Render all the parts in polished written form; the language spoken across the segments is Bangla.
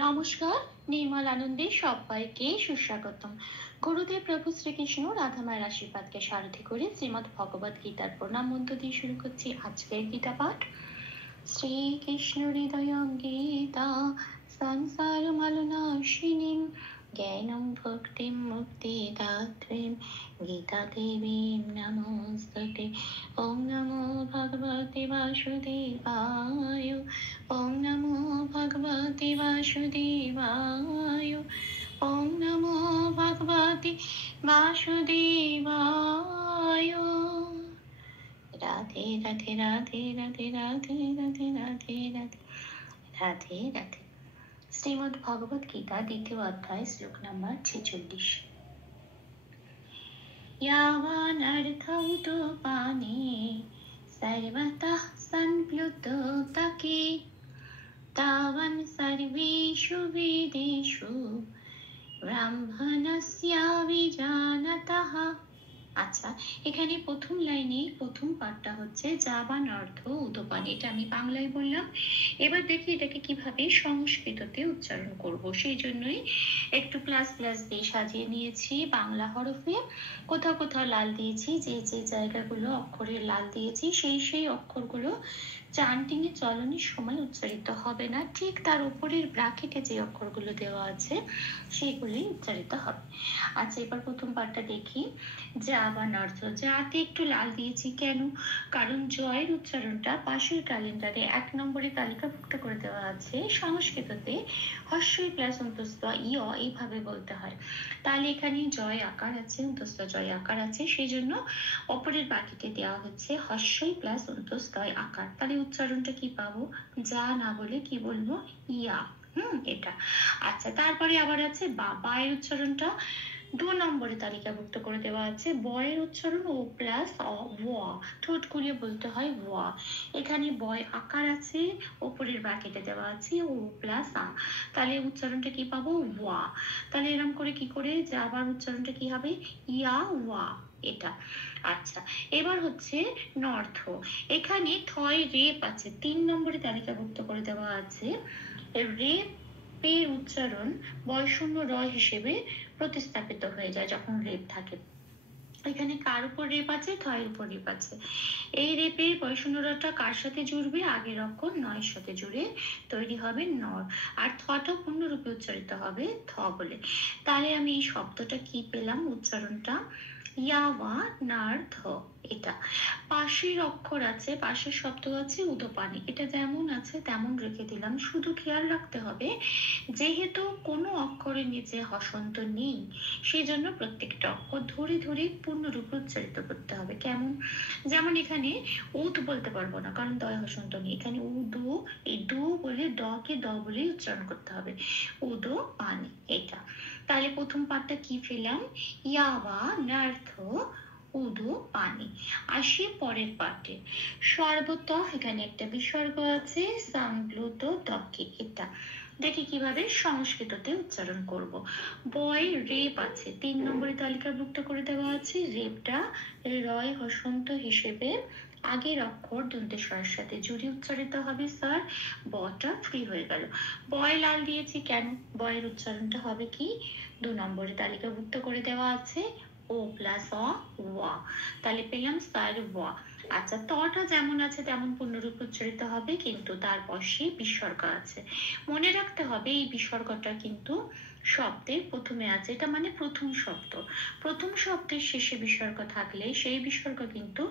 নমস্কার, নির্মল আনন্দে সবাইকে সুস্বাগতম। গুরুদেব প্রভু শ্রীকৃষ্ণ রাধা মায়ের আশীর্বাদকে সারথি করে শ্রীমদ্ ভগবত গীতার প্রণাম মন্ত্র দিয়ে শুরু করছি আজকের গীতা পাঠ। শ্রীকৃষ্ণ হৃদয়ং গীতা সংসার মালনাশিনীম জ্ঞানম ভক্তিম মুক্তিদাত্রীম গীতা দেবীম নমস্তুতে। ওম নমো ভগবতে বাসুদেবায়। ওম নমো ভগবতে বাসুদেবায়। ওম নমো ভগবতে বাসুদেবায়। রাধে রাধে রাধে রাধে রাধে রাধে রাধে রাধে রাধে রাধে। শ্রীমদ্ ভগবত গীতা দ্বিতীয় অধ্যায় শ্লোক নম্বর 46। यावानर्थौतोपाने सर्वतः संप्लुतोदके तावन् सर्वेषु वेदेषु ব্রাহ্মণস্যাভিজানতঃ। আচ্ছা, এখানে প্রথম লাইনে প্রথম পাঠটা হচ্ছে যাবান অর্থ উদপান, এটা আমি বাংলায় বললাম। এবার দেখি এটাকে কিভাবে সংস্কৃততে উচ্চারণ করব, সেই জন্যই একটু প্লাস প্লাস দিয়ে সাজিয়ে নিয়েছি বাংলা হরফে। কোথাও কোথাও লাল দিয়েছি, যে যে জায়গাগুলো অক্ষরের লাল দিয়েছি সেই অক্ষরগুলো চান্টিং এ চলনের সময় উচ্চারিত হবে না, ঠিক তার উপরের ব্র্যাকেটে যে অক্ষরগুলো দেওয়া আছে সেগুলি উচ্চারিত হবে। আচ্ছা, এবার প্রথম পাঠটা দেখি। যাবান অর্থ, যাতে একটু লাল দিয়েছি কেন? কারণ জয়ের উচ্চারণটা পাশের ক্যালেন্ডারে 1 নম্বরে তালিকাভুক্ত করে দেওয়া আছে। সংস্কৃততে হস্যই প্লাস অন্তস্থ ই এইভাবে বলতে হয়। তাহলে এখানে জয় আকার আছে, অন্তস্থ জয় আকার আছে, সেই জন্য অপরের বাকিতে দেওয়া হচ্ছে হস্যই প্লাস অন্তস্থ আকার। তাহলে উচ্চারণটা কি পাবো? যা না বলে কি বলবো? ইয়া। এটা। আচ্ছা, তারপরে আবার আছে বায়ের উচ্চারণটা 2 নম্বরে তালিকাভুক্ত করে দেওয়া আছে। বয়ের উচ্চারণ ও প্লাস ওয়া, ঠোঁট খুলে বলতে হয় ওয়া। এখানে বয় আকার আছে, উপরের ব্র্যাকেটে দেওয়া আছে ও প্লাস আ, তাহলে উচ্চারণটা কি পাবো? ওয়া। তাহলে এরকম করে কি করে যে আবার উচ্চারণটা কি হবে? ইয়া ওয়া, এটা। আচ্ছা, এবার হচ্ছে নর্থ। এখানে থয় রেপ আছে, 3 নম্বরে তালিকাভুক্ত করে দেওয়া আছে। রেপ এর উচ্চারণ বয়শূন্য র হিসেবে প্রতিস্থাপিত হয়ে যায় যখন রেপ থাকে। এখানে কার উপর রেপ আছে? থয়ের উপর রেপ আছে। এই রেপে বয়শূন্য রটা কার সাথে জুড়বে? আগের অক্ষর নয়ের সাথে জুড়ে তৈরি হবে নর, আর থটা পূর্ণরূপে উচ্চারিত হবে থ বলে। তাহলে আমি এই শব্দটা কি পেলাম? উচ্চারণটা ইয়াওয়া নার্থ, এটা। পাশের অক্ষর আছে, পাশের শব্দ আছে উদপানি, এটা যেমন আছে তেমন রেখে দিলাম। শুধু খেয়াল রাখতে হবে যেহেতু কোনো অক্ষরের নিচে হসন্ত নেই, সেই জন্য প্রত্যেকটা অক্ষর ধরে ধরে পূর্ণরূপে উচ্চারিত করতে হবে। কেমন? যেমন এখানে উদ বলতে পারবো না, কারণ দয় হসন্ত নেই। এখানে উদু, এই দু বলে দ কে দ বলে উচ্চারণ করতে হবে, উদো পানি, এটা। তাহলে প্রথম পাঠটা কি পেলাম? ইয়াওয়া নার্থ উদু পানি। আসি পরের পাঠে। সর্বত, এখানে একটা বিসর্গ আছে, সংপ্লুত দকে, এটা। দেখি কিভাবে সংস্কৃততে উচ্চারণ করব। বয় রেপ আছে, 3 নম্বরে তালিকাভুক্ত করে দেওয়া আছে। রেপটা রয় হসন্ত হিসেবে আগের অক্ষর দন্তেশ্বরের সাথে জুড়ে উচ্চারিত হবে। স্যার, বটা ফ্রি হয়ে গেল। বয় লাল দিয়েছি কেন? বয়ের উচ্চারণটা হবে কি? 2 নম্বরে তালিকাভুক্ত করে দেওয়া আছে ও প্লাস ওয়া, তাহলে পেলাম স্যার ওয়া। আচ্ছা, তটা যেমন আছে তেমন পূর্ণরূপে উচ্চারিত হবে, কিন্তু তার পাশে বিসর্গ আছে। মনে রাখতে হবে এই বিসর্গটা কিন্তু শব্দের প্রথমে আছে, এটা মানে প্রথম শব্দ। প্রথম শব্দের শেষে বিসর্গ থাকলে সেই বিসর্গ কিন্তু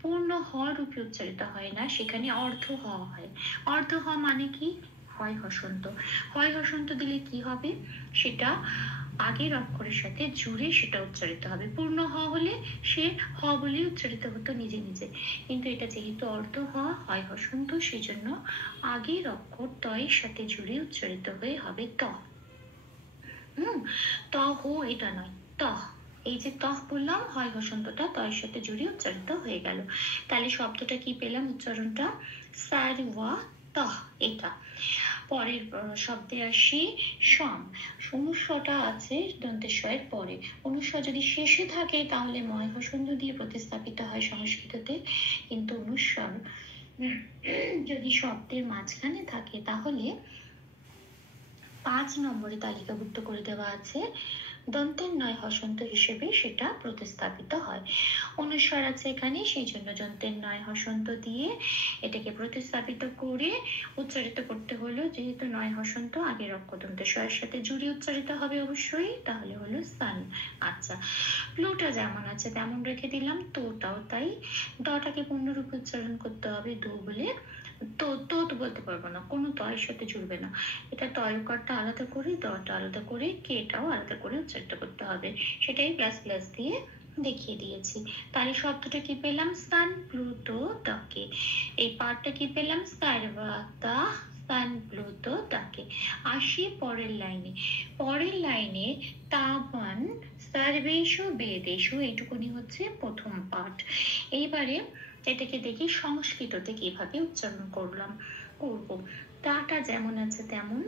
পূর্ণ হ রূপে উচ্চারিত হয় না, সেখানে অর্ধ হ হয়। অর্ধ হ মানে কি? হয় হসন্ত। হয় হসন্ত দিলে কি হবে? সেটা আগের অক্ষরের সাথে জুড়ে সেটা উচ্চারিত হবে। পূর্ণ হ হলে সে হ বলে উচ্চারিত হতো নিজে নিজে, কিন্তু এটা যেহেতু অর্ধ হ হয় হসন্ত, সেই জন্য আগের অক্ষর তয়ের সাথে জুড়ে উচ্চারিত হয়ে হবে ত। ত হো এটা নয়, তহ। এই যে তহ বললাম, হয় হসন্তটা তয়ের সাথে জুড়ে উচ্চারিত হয়ে গেল। তাহলে শব্দটা কি পেলাম? উচ্চারণটা সারওয়া তহ, এটা। পরের শব্দে আসি সম। অনুস্বরটা আছে দন্তেশ্বরের পরে। অনুস্বর যদি শেষে থাকে তাহলে ময় হসন্ত দিয়ে প্রতিস্থাপিত হয় সংস্কৃততে, কিন্তু অনুস্বর যদি শব্দের মাঝখানে থাকে তাহলে 5 নম্বরে তালিকাভুক্ত করে দেওয়া আছে দন্তের নয় হসন্ত হিসেবে সেটা প্রতিস্থাপিত হয়। অনুস্বার আছে এখানে, সেই জন্য দন্তের নয় হসন্ত দিয়ে এটাকে প্রতিস্থাপিত করে উচ্চারিত করতে হলো। যেহেতু নয় হসন্ত আগের অক্ষর দন্তের স্বরের সাথে জুড়ে উচ্চারিত হবে অবশ্যই, তাহলে হলো সান। আচ্ছা, প্লুটা যেমন আছে তেমন রেখে দিলাম, তোটাও তাই। দটাকে পূর্ণরূপে উচ্চারণ করতে হবে দো বলে। তো বলতে পারবো না, কোনো তয়ের সাথে জুড়বে না। এটা তয়কারটা আলাদা করে, দটা আলাদা করে, কেটাও আলাদা করে উচ্চারিত করতে হবে। সেটাই প্লাস প্লাস দিয়ে দেখিয়ে দিয়েছি। তাহলে শব্দটা কি পেলাম? সান প্লুটো তাকে। এই পার্টটা কি পেলাম? সার্বাতা সান প্লুটো তাকে। আসি পরের লাইনে। পরের লাইনে তাবান সার্বেশু বেদেশু, এইটুকুনি হচ্ছে প্রথম পার্ট। এইবারে এটাকে দেখি সংস্কৃততে কিভাবে উচ্চারণ করব। তাটা যেমন আছে তেমন,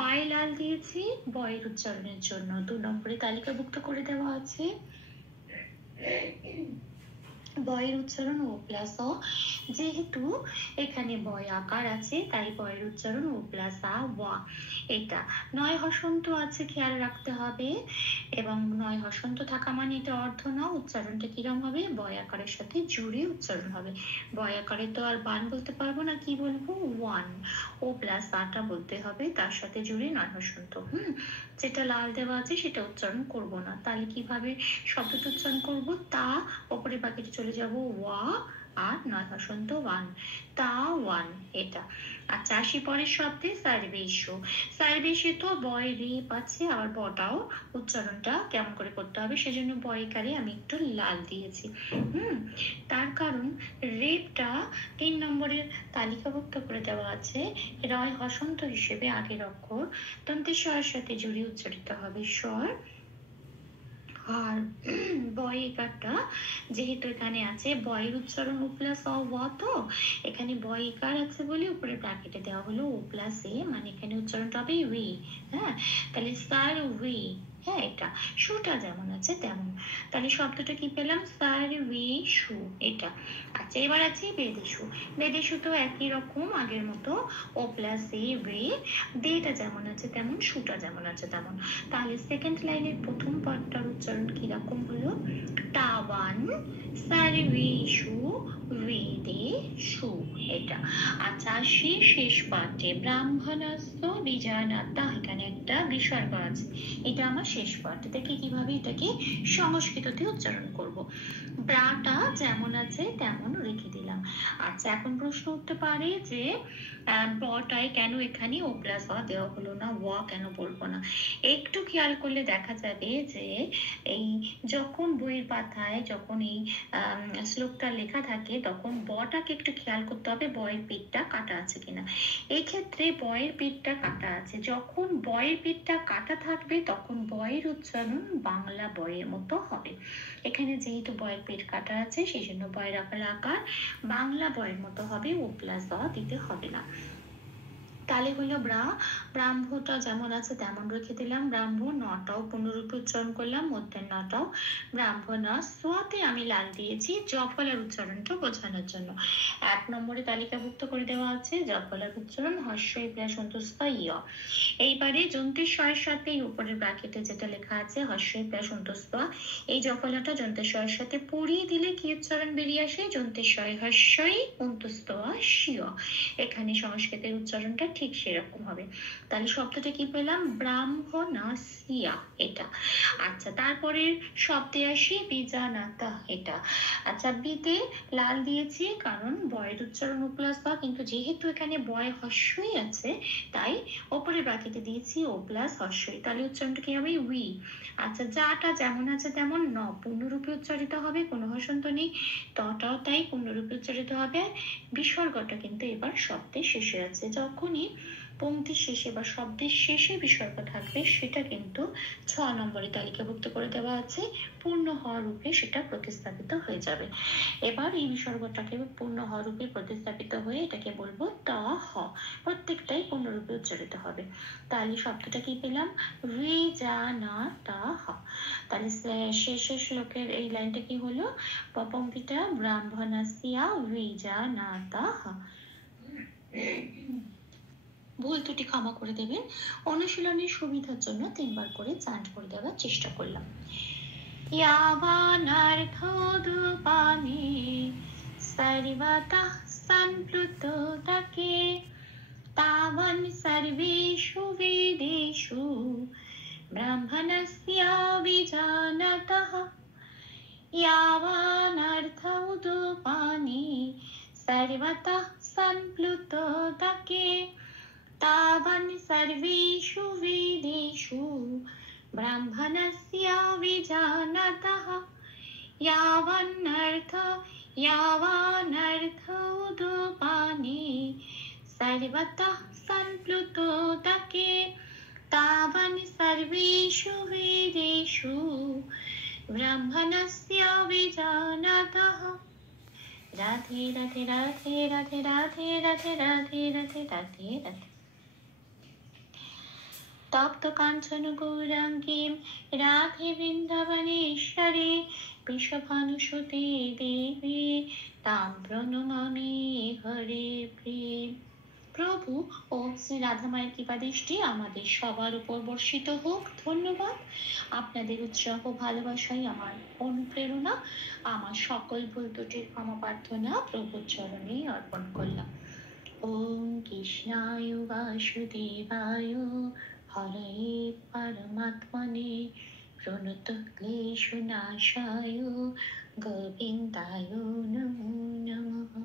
বাই লাল দিয়েছি বয়ের উচ্চারণের জন্য। 2 নম্বরে তালিকাভুক্ত করে দেওয়া আছে বয়ের উচ্চারণ ও প্লাস অ। যেহেতু এখানে বয় আকার আছে তাই বয়ের উচ্চারণ ও প্লাস আ ওয়া। এটা নয় হসন্ত আছে, খেয়াল রাখতে হবে। এবং নয় হসন্ত থাকা মানে এটা অর্ধ না, উচ্চারণটা কিরম হবে? বয় আকারের সাথে জুড়ে উচ্চারণ হবে। বয় আকারে তো আর বান বলতে পারবো না, কি বলবো? ওয়ান। ও প্লাস আটা বলতে হবে, তার সাথে জুড়ে নয় হসন্ত। যেটা লাল দেওয়া আছে সেটা উচ্চারণ করব না। তাহলে কিভাবে শব্দটা উচ্চারণ করব? তা, ওপরে বাকিটা চলে যাব ওয়া, আর নয় হসন্ত ওয়ান, তা ওয়ান। এটা আচ্ছা, আসি পরের শব্দে সার্বেশু। সার্বেশু তো বয় রেপ আছে, আবার বটাও উচ্চারণটা কেমন করে করতে হবে সেজন্য বয়কারে আমি একটু লাল দিয়েছি। তার কারণ রেপটা 3 নম্বরের তালিকাভুক্ত করে দেওয়া আছে রয় হসন্ত হিসেবে আগের অক্ষর দন্তের স্বরের সাথে জুড়ে উচ্চারিত হবে স্বর। আর বয়িকারটা যেহেতু এখানে আছে বয়ের উচ্চারণ ও প্লাস অ ওয়া, তো এখানে বয়িকার আছে বলে উপরে ব্র্যাকেটে দেওয়া হলো ও প্লাস এ, মানে এখানে উচ্চারণটা হবে উই। হ্যাঁ, তাহলে সার উই। হ্যাঁ, এটা সুটা যেমন আছে তেমন। তাহলে শব্দটা কি পেলাম? সার উই সু, এটা। আচ্ছা, এবার আছে বেদেশু। বেদেশু তো একই রকম আগের মতো, ও প্লাস এ ওয়ে। দেটা যেমন আছে তেমন, সুটা যেমন আছে তেমন। তাহলে সেকেন্ড লাইনের প্রথম পার্টটার উচ্চারণ কিরকম হলো? তাওয়ান সার্বেষু বেদেশু, এটা। আচ্ছা, আসি শেষ পার্টে। ব্রাহ্মণস্য বিজানাতা, এখানে একটা বিসর্গ আছে, এটা আমার শেষ পার্ট। দেখি কিভাবে এটাকে সংস্কৃততে উচ্চারণ করব। ব্রাটা যেমন আছে তেমন রেখে দিলাম। আচ্ছা, এখন প্রশ্ন উঠতে পারে যে বটায় কেন এখানে ও প্লাস অ দেওয়া হলো না, ওয়া কেন বলবো না? একটু খেয়াল করলে দেখা যাবে যে এই যখন বইয়ের পাতায় যখন এই শ্লোকটা লেখা থাকে তখন বটাকে একটু খেয়াল করতে হবে বয়ের পিঠটা কাটা আছে কিনা। এই ক্ষেত্রে বয়ের পিঠটা কাটা আছে। যখন বয়ের পিঠটা কাটা থাকবে তখন বয়ের উচ্চারণ বাংলা বয়ের মতো হবে। এখানে যেহেতু বয়ের পিঠ কাটা আছে সেই জন্য বয়ের আকার বাংলা বয়ের মতো হবে, ও প্লাস অ দিতে হবে না। তাহলে হলো ব্রাহ্মটা যেমন আছে তেমন রেখে দিলাম। ব্রাহ্ম নটাও পুনরূপে উচ্চারণ করলাম, মধ্যে নটাও ব্রাহ্মণা। সোয়াতে আমি লাল দিয়েছি জফলার উচ্চারণটা বোঝানোর জন্য। 1 নম্বরে তালিকাভুক্ত করে দেওয়া আছে জফলার উচ্চারণ হর্ষই প্লাস অন্তস্থ ইয়। এইবারে যন্ত্রের স্বরের সাথে উপরের ব্র্যাকেটে যেটা লেখা আছে হর্ষই প্লাস অন্তস্থ, এই জফলাটা যন্ত্রের স্বরের সাথে পড়িয়ে দিলে কি উচ্চারণ বেরিয়ে আসে? যন্ত্রের স্বরে হর্ষই অন্তস্থ শিয়। এখানে সংস্কৃতের উচ্চারণটা ঠিক সেরকম হবে। তাহলে শব্দটা কি পেলাম? ব্রাহ্মণাসিয়া, এটা। আচ্ছা, তারপরে শব্দে আসি বিজানাতা, এটা। আচ্ছা, বিতে লাল দিয়েছি কারণ বয়ের উচ্চারণ ও প্লাস অ, কিন্তু যেহেতু এখানে বয় হর্ষই আছে তাই ওপরে ব্র্যাকেটে দিয়েছি ও প্লাস হর্ষই। তাহলে উচ্চারণটা কি হবে? উই। আচ্ছা, যাটা যেমন আছে তেমন ন পূর্ণরূপে উচ্চারিত হবে, কোনো হসন্ত নেই। তটাও তাই পূর্ণরূপে উচ্চারিত হবে। বিসর্গটা কিন্তু এবার শব্দের শেষে আছে। যখনই পংক্তির শেষে বা শব্দের শেষে বিসর্গ থাকবে সেটা কিন্তু 6 নম্বরে তালিকাভুক্ত করে দেওয়া আছে, পূর্ণ হ রূপে সেটা প্রতিস্থাপিত হয়ে যাবে। এবার এই বিসর্গটাকে পূর্ণ হ রূপে প্রতিস্থাপিত হয়ে এটাকে বলবো তা হ, প্রত্যেকটাই পূর্ণরূপে উচ্চারিত হবে। তাহলে শব্দটা কি পেলাম? রি যা না তা হ। তাহলে শেষের শ্লোকের এই লাইনটা কি হলো? পংক্তিটা ব্রাহ্মণাসিয়া রি যা না তা হ। ভুল ত্রুটি ক্ষমা করে দেবেন। অনুশীলনের সুবিধার জন্য 3 বার করে চান্ট করে দেওয়ার চেষ্টা করলাম। यावानर्थोदुपाने सर्वतः सम्प्लुतोदके तावन् सर्वेषु वेदेषु ब्राह्मणस्य विजानतः यावानर्थोदुपाने सर्वतः सम्प्लुतोदके तावन् सर्वेषु वेदेषु ब्राह्मणस्य विजानतः यावानर्थोदुपाने सर्वतः सम्प्लुतोदके तावन् सर्वेषु वेदेषु ब्राह्मणस्य विजानतः। राधे राधे राधे राधे राधे राधे राधे राधे राधे राधे। तप्त कांचन गौरांगीं राधे वृंदावनेश्वरी वृषभानुसुते देवी तां प्रणमामि हरे प्रेम। প্রভু ও শ্রী রাধা মায়ের কৃপা দৃষ্টি আমাদের সবার উপর বর্ষিত হোক। ধন্যবাদ। আপনাদের উৎসাহ ভালোবাসাই আমার অনুপ্রেরণা। আমার সকল ভুল ত্রুটির ক্ষমা প্রার্থনা প্রভুর চরণে অর্পণ করলাম। ওম কৃষ্ণায় বাসুদেবায় হরে পরমাত্মনে প্রণত ক্লেশনাশায় গোবিন্দায় নমো নমঃ।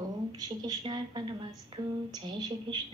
ओम श्री कृष्णार्पणमस्तु। जय श्री कृष्ण।